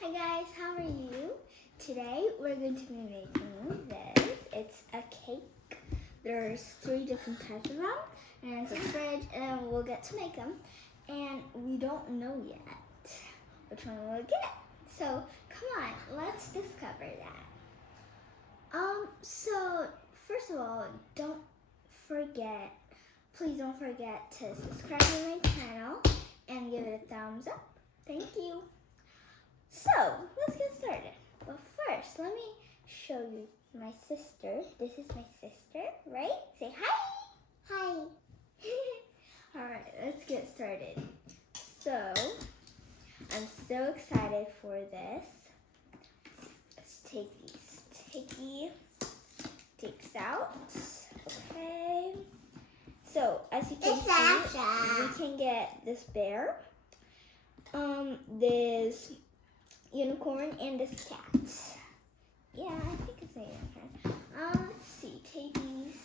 Hi guys, how are you? Today we're going to be making this. It's a cake. There's 3 different types of them, and it's a fridge, and we'll get to make them. And we don't know yet which one we'll get. So come on, let's discover that. So first of all, please don't forget to subscribe to my channel and give it a thumbs up. Thank you. So let's get started. But first, let me show you my sister. This is my sister, right? Say hi. Hi. All right, let's get started. So I'm so excited for this. Let's take these sticky tapes out. Okay. So as you can see, we can get this bear, this unicorn, and this cat. Yeah, I think it's a unicorn. Let's see, tapes.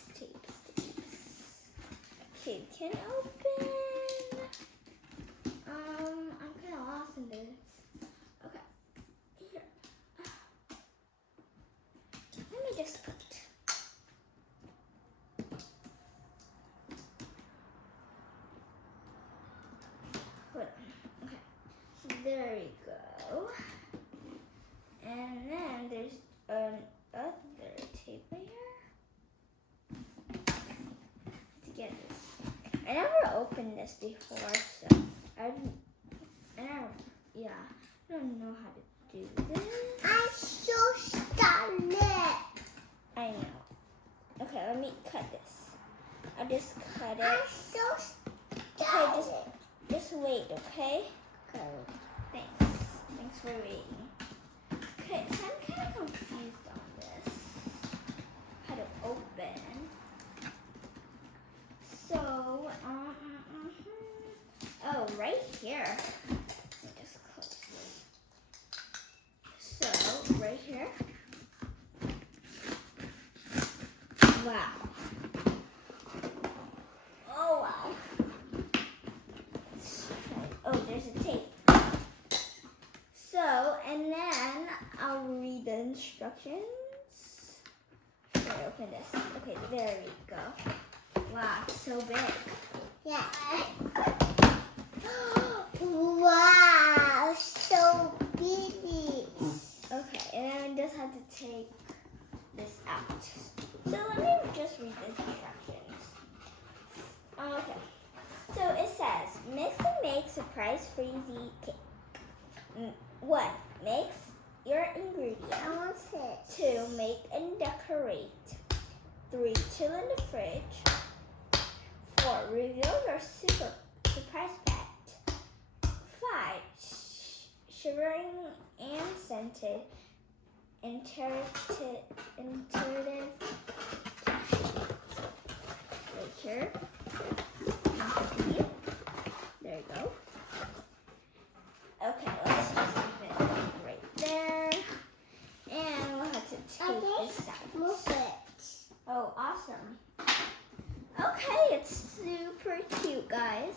Okay, we can open. I'm kind of lost in this. Okay, here. Let me just put. Hold on. Okay, there we go. And then there's another tape right here. Let's get this. I never opened this before, so I don't know how to do this. I'm so stuck. I know. Okay, let me cut this. I'll just cut it. I'm so stuck. Okay, just wait, okay? Okay. Thanks for waiting. Okay, so I'm kind of confused on this. How to open. So, oh, right here. Let me just close this. So, right here. Wow. Oh, wow. Oh, there's a tape. So, and then I'll read the instructions. Let me open this. Okay, there we go. Wow, it's so big. Yeah. Wow, so big. Okay, and then we just have to take this out. So let me just read the instructions. Okay. So it says, mix and make surprise freezy cake. 1. Mix your ingredients. 2. Make and decorate. 3. Chill in the fridge. 4. Reveal your surprise pet. 5. Shivering and scented. Interactive. Right here. There you go. Okay, let's just leave it right there. And we'll have to take this out. Move it. Oh, awesome. Okay, it's super cute, guys.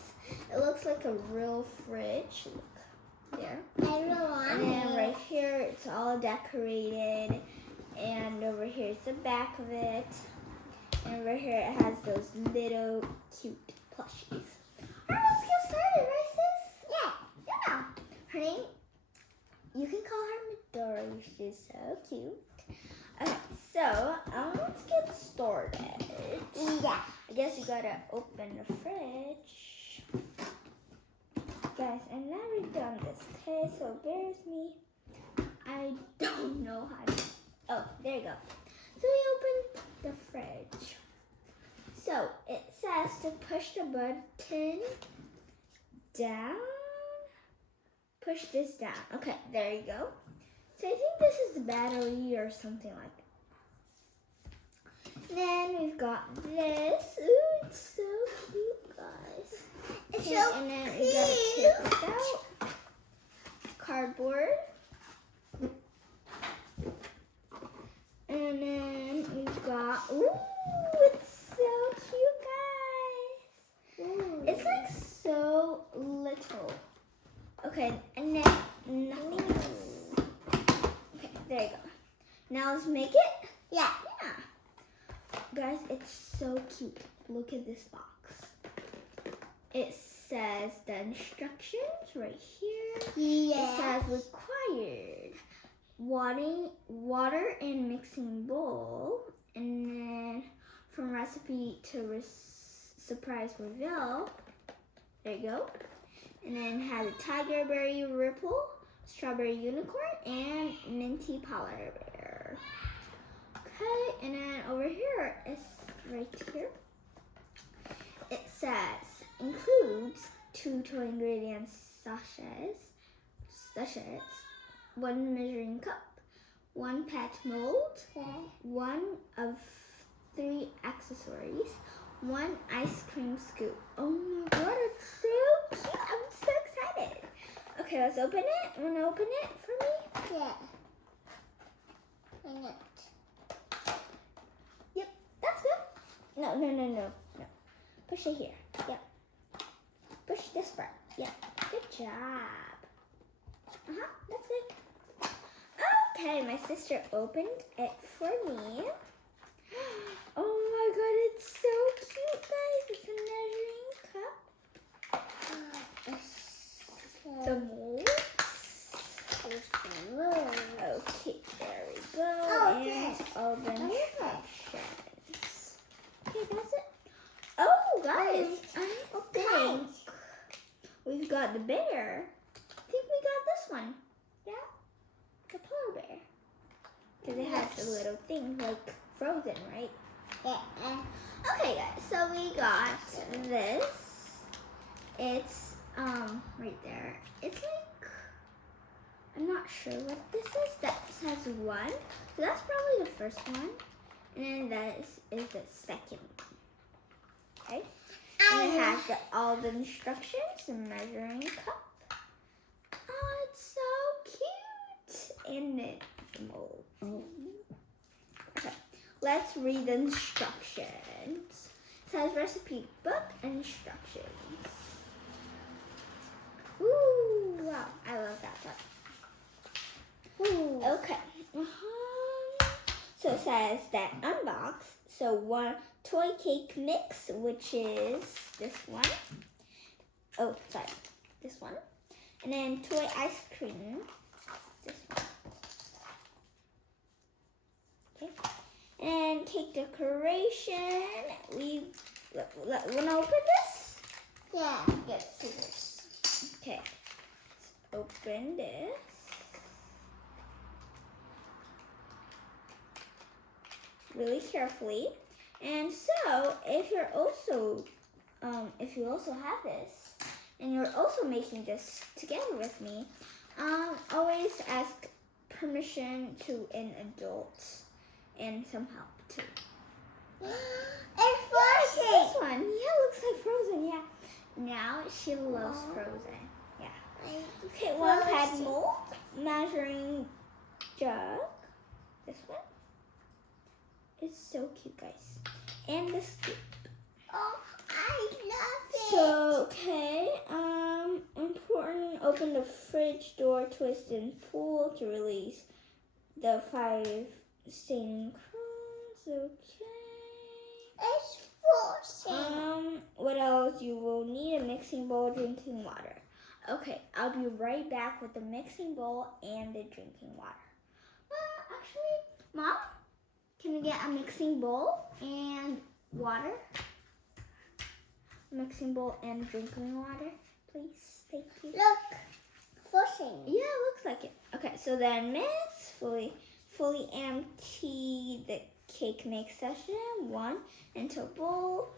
It looks like a real fridge. Look there. And then right here, it's all decorated. And over here is the back of it. And over here, it has those little cute plushies. Alright, let's get started, right, sis? Yeah. Her name, you can call her Midori. She's so cute. Okay, so let's get started. Yeah. I guess you gotta open the fridge. Guys, I've never done this, okay? So bear with me. I don't know how to. Oh, there you go. So we open the fridge. So it says to push the button down. Push this down. Okay, there you go. So I think this is the battery or something like that. Then we've got this. Ooh, it's so cute, guys. It's so and then cute. We gotta take this out. Cardboard. And then we've got, ooh, it's so cute, guys. Ooh. It's like so little. Okay, and then nothing else. There you go. Now let's make it. Yeah. Guys, it's so cute. Look at this box. It says the instructions right here. Yeah. It says required water and mixing bowl, and then from recipe to surprise reveal. There you go. And then has a tiger berry ripple, strawberry unicorn, and minty polar bear. Okay, and then over here, it's right here. It says includes 2 toy ingredients sachets, 1 measuring cup, 1 pat mold, 1 of 3 accessories, 1 ice cream scoop. Oh my god, it's so cute! I'm so excited. Okay, let's open it. Wanna open it for me? Yeah. Yep, that's good. No. Push it here. Yep. Push this part. Yep. Good job. That's good. Okay, my sister opened it for me. Oh my god, it's so cute, guys. It's a measuring cup. The mold. Okay, there we go. And all the instructions. Okay, that's it. Oh, guys, I think we've got the bear. I think we got this one. Yeah, the polar bear. Because it has a little thing like Frozen, right? Yeah. Okay, guys, so we got this. It's right there. It's like, I'm not sure what this is. That says 1. So that's probably the first one. And then that is the second one. Okay. And it has all the instructions, the measuring cup. Oh, it's so cute. And then the mold. Okay. Let's read the instructions. It says recipe book and instructions. Ooh, wow. I love that part. Ooh. Okay. So it says that unbox. So 1 toy cake mix, which is this one. Oh, sorry. This one. And then toy ice cream. This one. Okay. And cake decoration. Wanna open this? Yeah. Get scissors. Okay. Let's open this. Really carefully. And so, if you also have this, and you're also making this together with me, always ask permission to an adult and some help too. It's Frozen. This one, yeah, looks like Frozen. Yeah. Now she loves Frozen. Yeah. Okay, 1 pad mold, measuring jug. This one. It's so cute, guys. And the scoop. Oh, I love it. So, okay, important, open the fridge door, twist and pull to release the 5 staining crumbs. Okay. It's Frozen. What else? You will need a mixing bowl, drinking water. Okay, I'll be right back with the mixing bowl and the drinking water. Actually, Mom, can you get a mixing bowl and water? Mixing bowl and drinking water, please. Thank you. Look, Frozen. Yeah, it looks like it. Okay, so then mix, fully empty the cake mix session 1 into a bowl.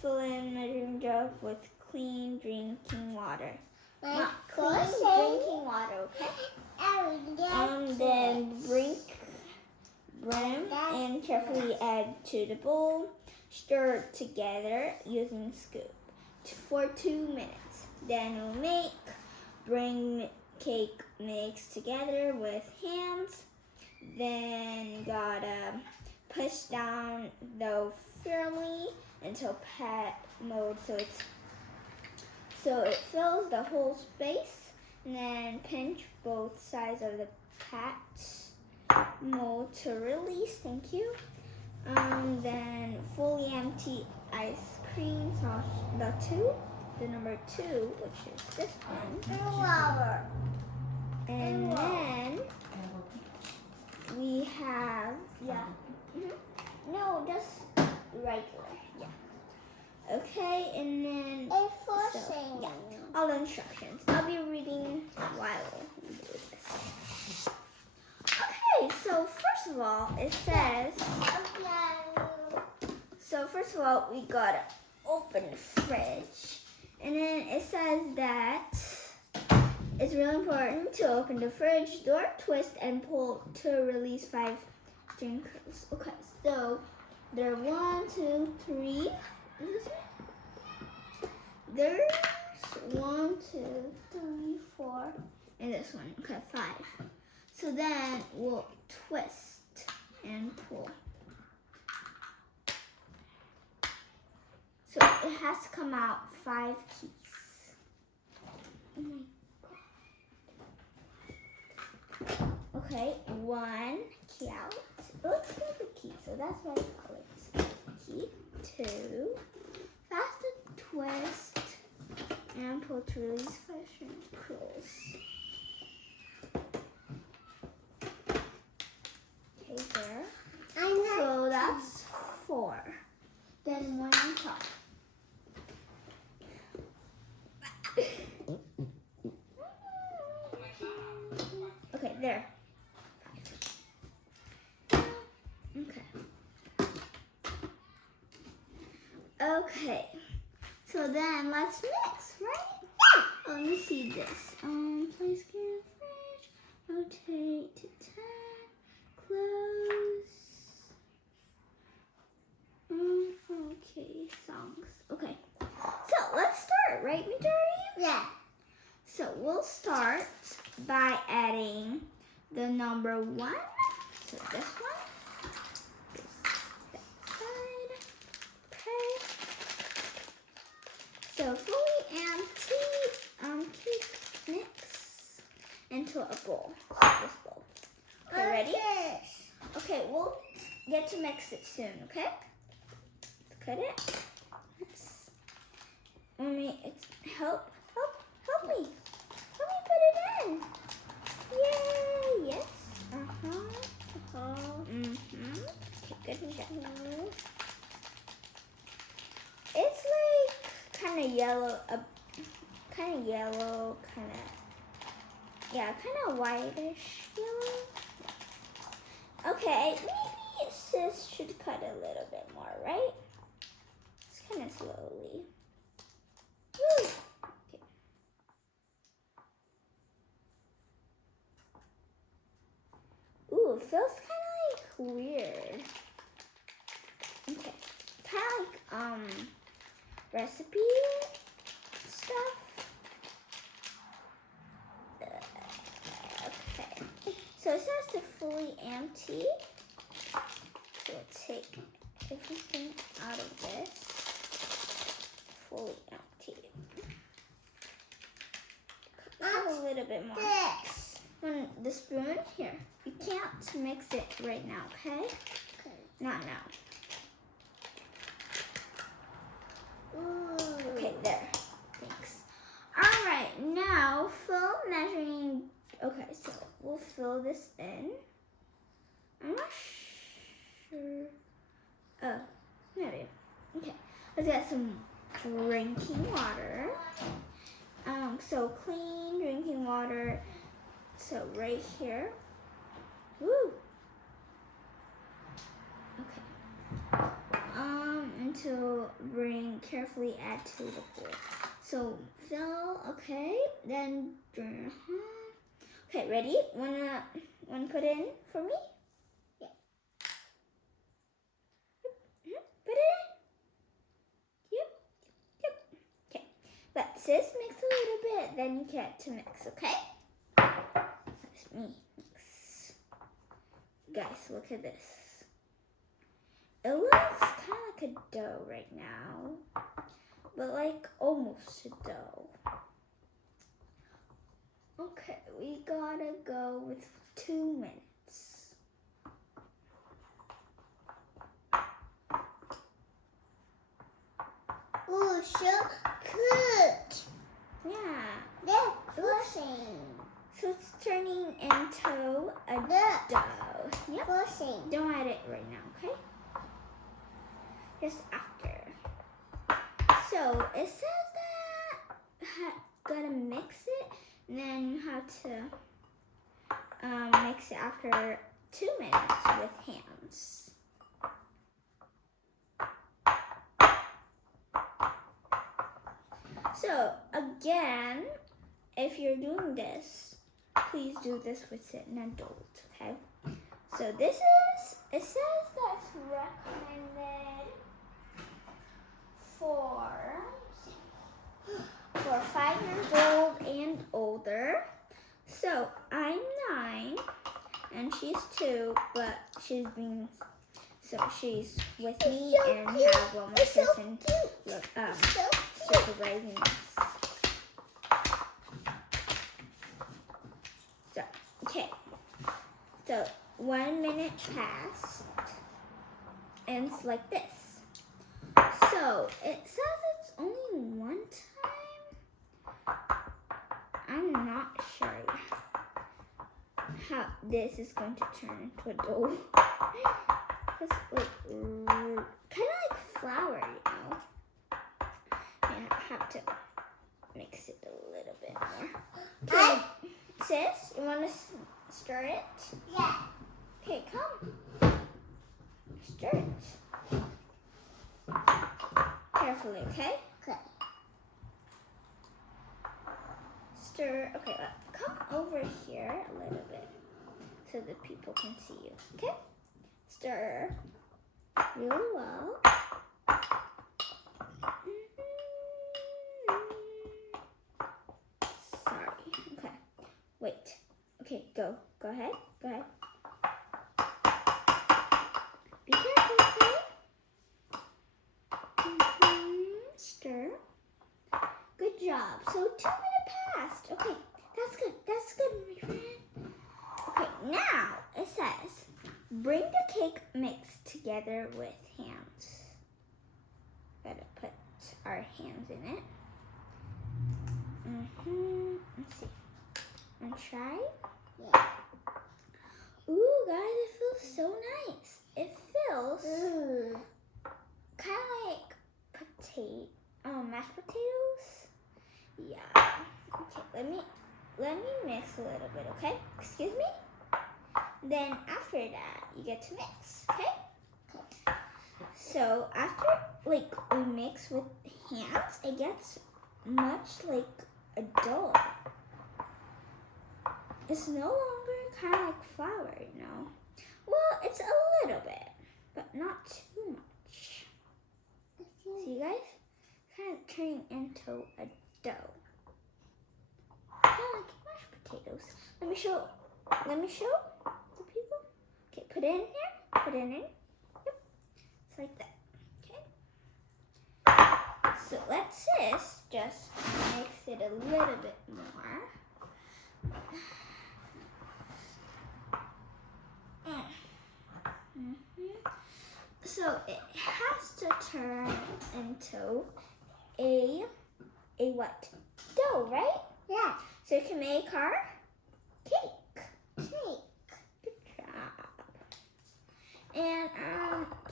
Fill in measuring jug with clean drinking water. Not clean drinking water, okay? Then brim and carefully add to the bowl. Stir together using scoop for 2 minutes. Then we'll make bring cake mix together with hands. Then you gotta push down though firmly until pat mode so it fills the whole space. And then pinch both sides of the pat mold to release. Thank you. Then fully empty ice cream. So the number 2, which is this one. And then we have no, just regular. Yeah. Okay, and then all the instructions. I'll be reading while we do this. Okay, so first of all, it says. So first of all, we gotta open the fridge, and then it says that it's really important to open the fridge door, twist and pull to release 5 drinkers. Okay, so there are 1, 2, 3. There's 1, 2, 3, 4, and this one. Okay, 5. So then we'll twist and pull. So it has to come out 5 keys. Oh my God. Okay, 1 key out. Let's get the key. So that's what I call it. Key. 2. Faster twist and pull to release 5 curls. Okay, there. So that's 4. Then 1 on top. Okay, there. Okay. So then let's mix, right? Yeah. Let me see this. Place in the fridge. Rotate to 10. Close. Okay, songs. Okay. So let's start, right, Midori? Yeah. So we'll start by adding the number 1. So this one. That side. Okay. So fully empty cake mix into a bowl. So this bowl. Okay, ready? Okay, we'll get to mix it soon, okay? Let's cut it. Let me help me. Help me put it in. Yay, yes. Okay, good job. It's like kind of yellow, kind of whitish yellow. Okay, maybe sis should cut a little bit more, right? It's kind of slowly. Woo. Okay. Ooh, it feels kind of like weird. Okay, kind of like recipe stuff. Okay, so it says to fully empty. So we'll take everything out of this. Fully empty. Add a little bit more. When the spoon here, you can't mix it right now, okay? Okay. Not now. Ooh. Okay, there. Thanks. All right, now fill measuring. Okay, so we'll fill this in. I'm not sure. Oh, maybe. Okay, let's get some drinking water. So clean drinking water. So right here. Woo. Okay. And to carefully add to the bowl. So fill, okay. Then okay, ready? Wanna put in for me? Yeah. Put it in. Yep. Okay. Let sis mix a little bit, then you get to mix, okay? That's me. Mix. Guys, look at this. It looks kind of like a dough right now, but like almost a dough. Okay, we gotta go with 2 minutes. Ooh, so good. Yeah. They're pushing. So it's turning into a Look. dough. Yep. Pushing. Don't add it right now, okay? Just after. So it says that gotta mix it, and then you have to mix it after 2 minutes with hands. So again, if you're doing this, please do this with an adult, okay? So it says that's recommended for 5 years old and older. So I'm 9 and she's 2, but she's with me and have one more person supervising us. So, okay. So 1 minute passed, and it's like this. So it says it's only one time. I'm not sure how this is going to turn into a dough. It's like kind of like flour, you know. Yeah, I have to mix it a little bit more. Okay, sis, you want to stir it? Yeah. Okay, come. Stir it. Carefully, okay? Okay. Stir. Okay, come over here a little bit so the people can see you. Okay? Stir really well. Sorry. Okay. Wait. Okay, go. Go ahead. Go ahead. Be careful, okay? Stir. Good job. So 2 minutes passed. Okay, that's good. That's good, my friend. Okay, now it says, bring the cake mix together with hands. Gotta put our hands in it. Let's see. And try. Yeah. Ooh, guys, it feels so nice. It feels kind of like mashed potatoes. Yeah. Okay, let me mix a little bit, okay? Excuse me? Then after that, you get to mix, okay? So after we mix with hands, it gets much like a dough. It's no longer kind of like flour, you know? Well, it's a little bit, but not too much. See, guys? Kind of turning into a dough. Kind of like mashed potatoes. Let me show the people. Okay, put it in here. Put it in. Yep. It's like that. Okay. So let's just mix it a little bit more. So it has to turn into a what? Dough, right? Yeah. So you can make our cake. Good job. And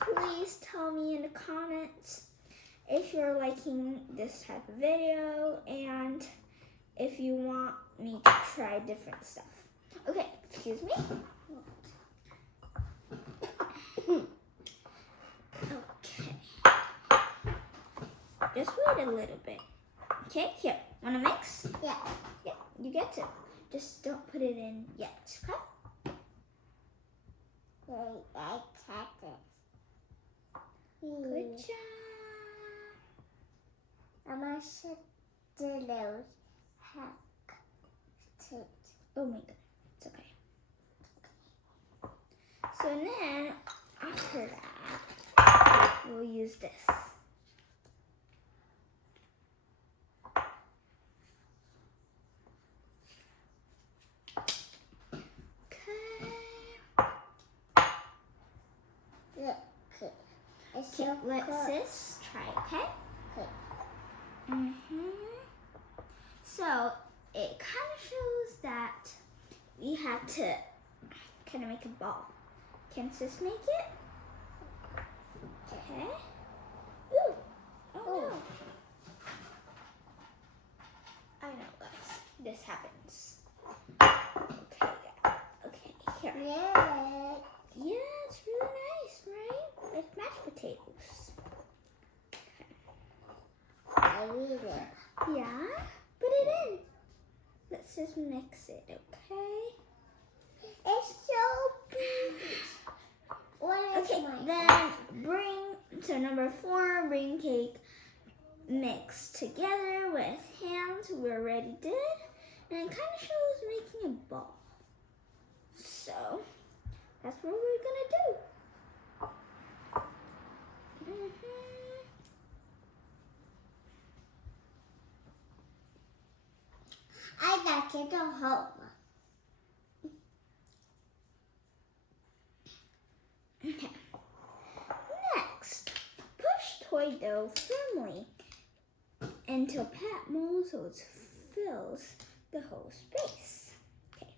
please tell me in the comments if you're liking this type of video and if you want me to try different stuff. Okay, excuse me. Okay. Just wait a little bit. Okay, here. Wanna mix? Yeah. Yeah, you get to. Just don't put it in yet, okay? I got this. Good job. I'm gonna shut the nose. Oh my god, it's okay. So then, after that, we'll use this. Look. It's Okay, so let cool. sis try, okay? Okay. So it kind of shows that we have to kind of make a ball. Can sis make it? Okay. Ooh. Oh no. I know this happens. Okay, yeah. Okay, here. Yeah. Yeah, it's really nice, right? Like mashed potatoes. I read it. Yeah, put it in. Let's just mix it, okay? It's so pretty. What is Okay, mine? then so number 4, bring cake mixed together with hands. We already did. And it kind of shows making a ball. So, that's what we're gonna do. I got it at home. Okay. Next, push toy dough firmly until Pat Moses fills the whole space. Okay.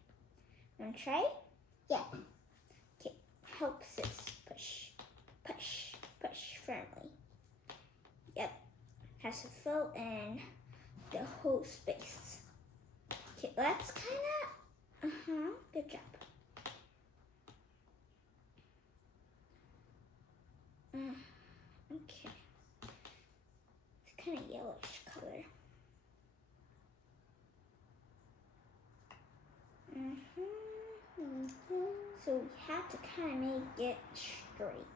Want to try? Yeah. Okay. Help sis push, push, push firmly. Yep. Has to fill in the whole space. Okay, let's kind of, good job. Okay. It's kind of yellowish color. So we have to kind of make it straight.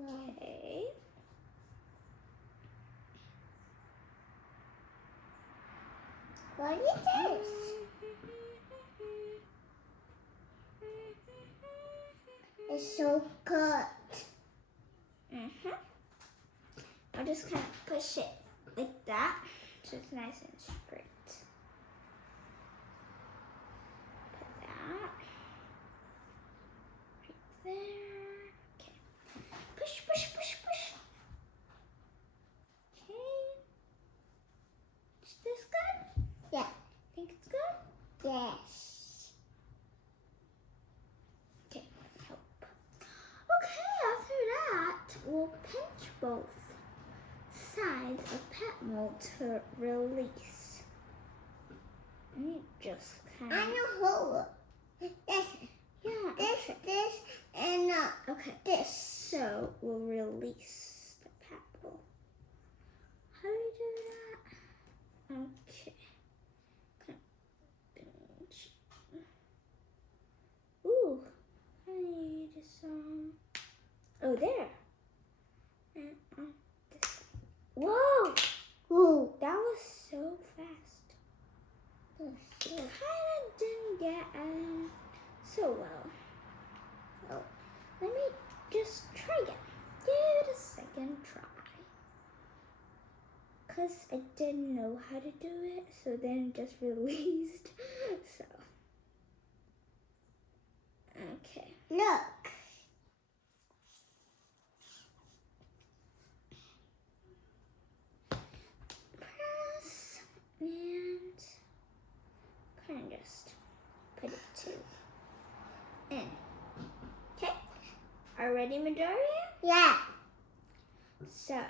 Okay. What is this? It's so good. I'll just kind of push it like that so it's nice and straight. Put that right there. Okay. Push, push, push, push. Okay. Is this good? Yeah. Think it's good? Yes. Okay, help. Okay, after that, we'll pinch both sides of pet mold to release. And you just kind I of... know who. This, Yeah, this, okay. this, and Okay, this. so we'll release the pet mold. How do you do that? Okay. Kind of pinch. Ooh, I need some... Oh, there. And on this side. Whoa! Who? That was so fast. Kind of didn't get so well. Oh, let me just try again. Give it a second try. Because I didn't know how to do it, so then it just released. So, okay. Look. Press and kind of just put it in. Okay. Are ready, Midoriya? Yeah. So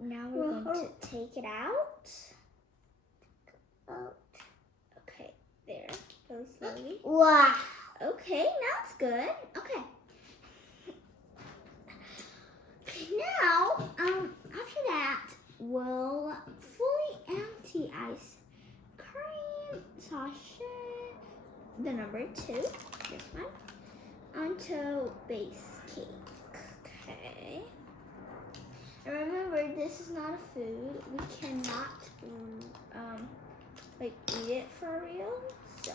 now we're going to take it out. Oh. Okay, there. Go slowly. Wow. Okay, now it's good. Okay. Okay, now, after that, we'll fully empty ice cream sachet, the number 2, this one, onto base cake. Okay. And remember, this is not a food. We cannot, like, eat it for real. So,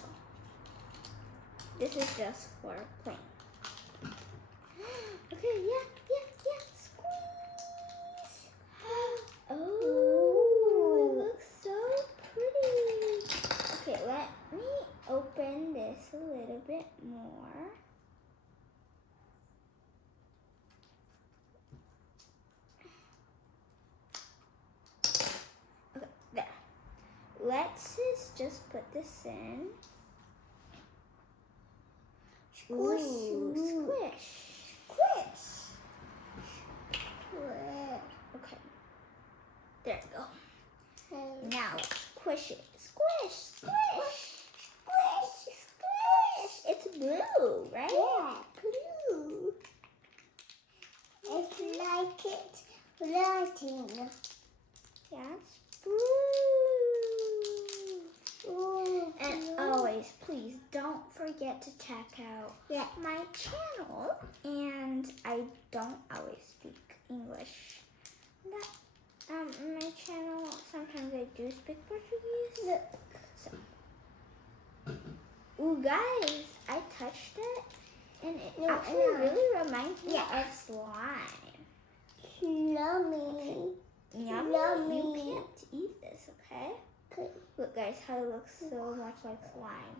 this is just for plain. Okay, yeah. Squeeze. Oh, it looks so pretty. Okay, let me open this a little bit more. let's just put this in. Squish. Ooh, squish. Squish. Okay. There we go. Squish. Now let's squish it. Squish, squish, Squish. squish. It's blue, right? Yeah, blue. It's like it floating. Yeah, it's blue. Ooh, And blue. always, please don't forget to check out Yeah. my channel. And I don't always speak English. My channel, sometimes I do speak Portuguese. Look. So, ooh, guys, I touched it, and it actually really reminds me of slime. Yummy. Yummy. Yummy. You can't eat this, okay? Okay. Look, guys, how it looks so much like slime.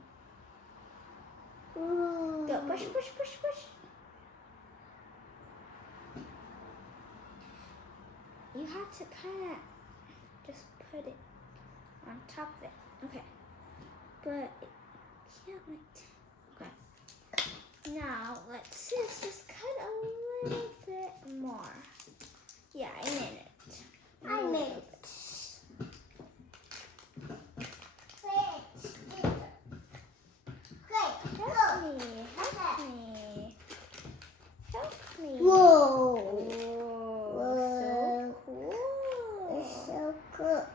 Ooh. Go, push, push, push, push. You have to kind of just put it on top of it. Okay. But it can't like... Okay. Now, let's just cut a little bit more. Yeah, I made it. I made it. Help me, help me. Help me. Whoa. Whoa, so cool. It's so good.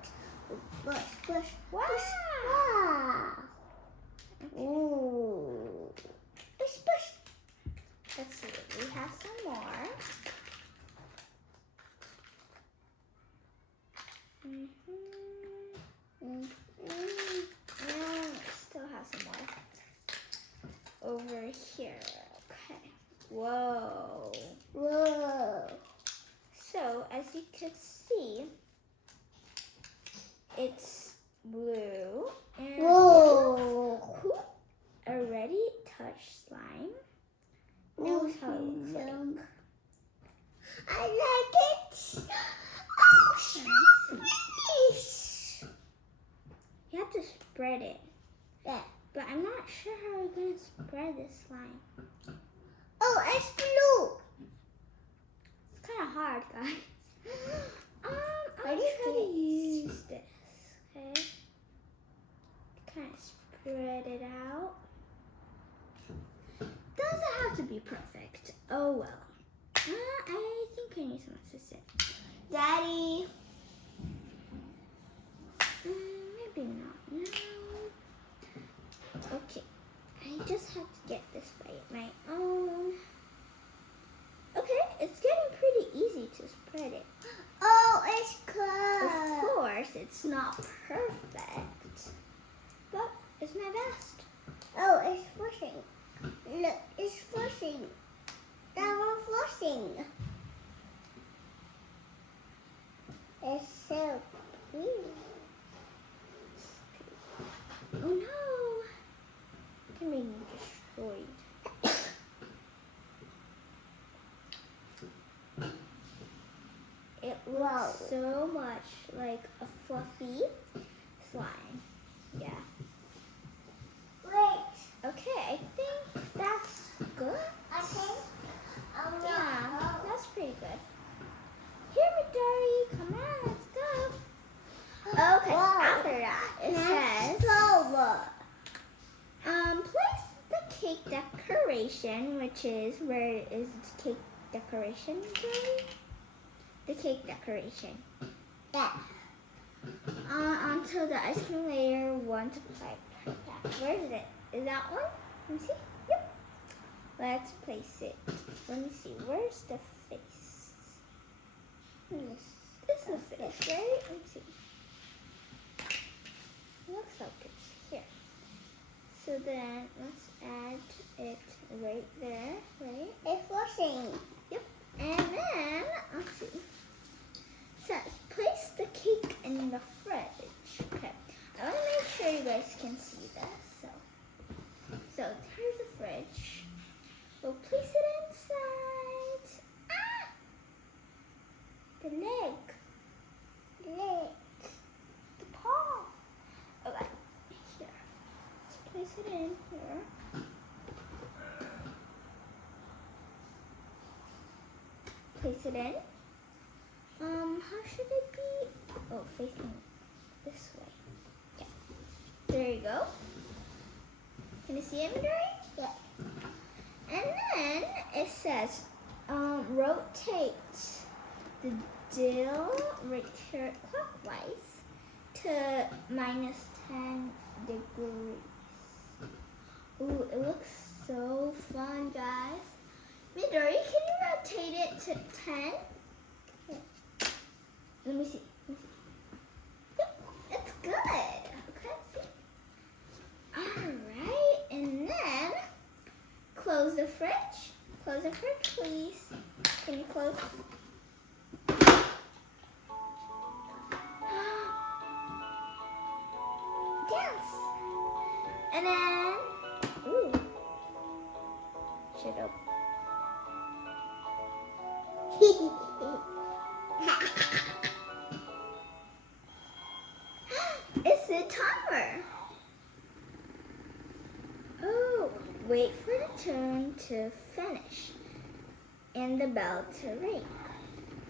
Push, push, Wow. push. Wow. Ooh. Push, push. Let's see, we have some more. And still have some more. Over here, okay. Whoa. Whoa. So, as you can see, it's blue. And Whoa. who already touched slime knows how it looks like. I like it. Oh, fish. You have to spread it. Yeah. But I'm not sure how we're going to spread this slime. Oh, it's blue. It's kind of hard, guys. I'll What is try to this? use this, okay? Kind of spread it out. Doesn't have to be perfect. Oh well. I think I need some assistance. Daddy. Maybe not now. Okay. I just have to get this by my own. Okay, it's getting pretty easy to spread it. Oh, it's Of cool. course, it's not perfect, but it's my best. Oh, it's flushing. Look, it's flushing. That one flushing. It's so cute. Oh no! It can be destroyed. It looks Wow. so much like a fluffy slime. Yeah. Wait. Okay, I think that's good. Okay. Yeah, that's pretty good. Here, Midori, come on, let's go. Okay, Wow. after that, it says, over. place the cake decoration, which is, where is the cake decoration, Midori? The cake decoration. Yeah. Onto the ice cream layer, one to apply. Where is it? Is that one? Let me see. Yep. Let's place it. Let me see. Where's the face? This is the face, right? Let me see. Looks like it's here. So then let's add it right there, right? It's flushing. Yep. And then let's see. It says place the cake in the fridge. Okay. I want to make sure you guys can see this. So here's the fridge. We'll place it inside. Ah! The leg. Leg. The paw. in here. Place it in. How should it be? Oh, facing this way. Yeah. There you go. Can you see it, Midori? Yeah. And then it says, rotate the dill right here clockwise to -10 degrees. Ooh, it looks so fun, guys. Midori, can you rotate it to 10? Yeah. Let me see. Yep, it's good. Okay, see? Alright, and then close the fridge. Close the fridge, please. Can you close? Dance. And then, ooh, shut up. It's the timer. Oh, wait for the turn to finish and the bell to ring.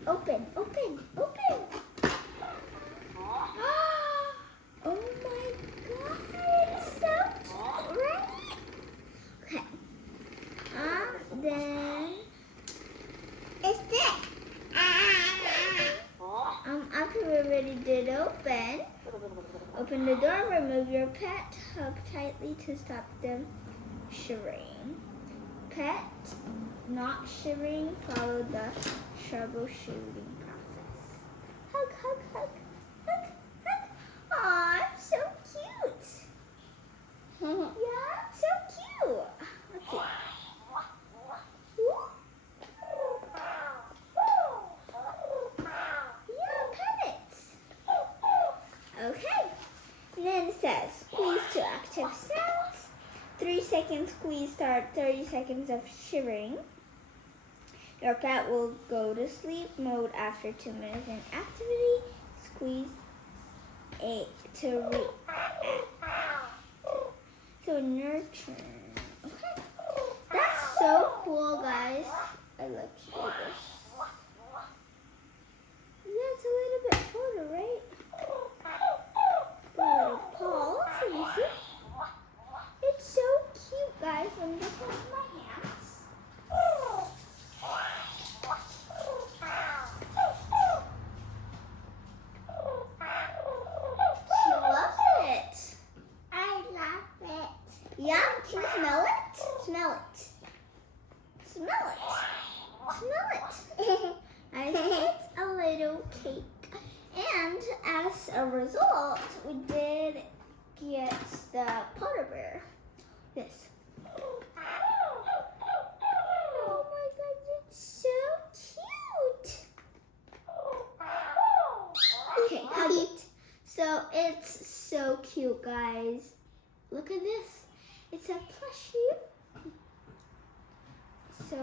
Open, open, open. Oh my God, it's so cute, right? Okay. Then It's this. after we already did open the door, remove your pet, hug tightly to stop them shivering. Pet not shivering, follow the troubleshooting process. Hug, hug, hug, hug, hug. Aw, I'm so cute. Yeah, so cute. Let's see. Yeah, pet it. Okay. And then it says, squeeze to active sounds. 3 seconds squeeze, start 30 seconds of shivering. Your pet will go to sleep mode after 2 minutes in activity. Squeeze 8 to nurture. Okay. That's so cool, guys. I love to do this. Yeah, it's a little bit shorter, right? The little paws, let me see. It's so cute, guys. Let me just wash my hands. She loves it. I love it. Yeah, can you smell it? Smell it. Smell it. Smell it. I think it's a little cake. And as a result, we did get the polar bear. This. Oh my God, it's so cute. Okay, hug it. So it's so cute, guys. Look at this. It's a plushie. So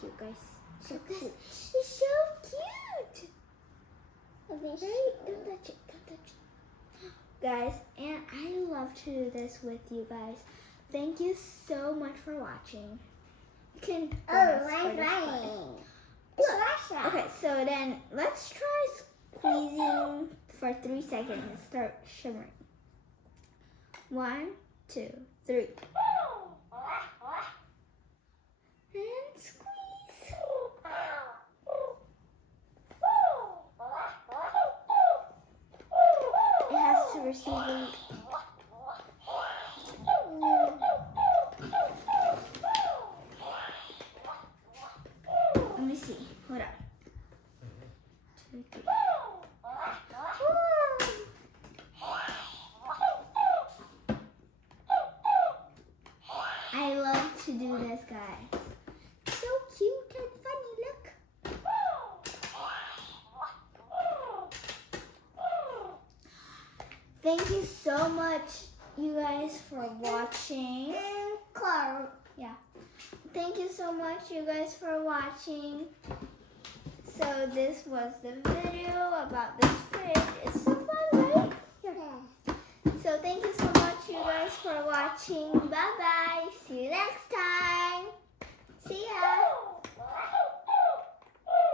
cute, guys. So cute. It's so cute. Right? Don't touch it. Don't touch it. Guys, and I love to do this with you guys. Thank you so much for watching. You can Okay, so then let's try squeezing for 3 seconds and start shimmering. 1, 2, 3. And squeeze. It has to receive it. Let me see. Hold on. 2, 3. I love to do this, guys. So cute and funny, look. Thank you so much, you guys, for watching. Yeah. Thank you so much, you guys, for watching. So this was the video about this fridge. It's so fun, right? Yeah. So thank you so much, you guys for watching. Bye bye. See you next time. See ya.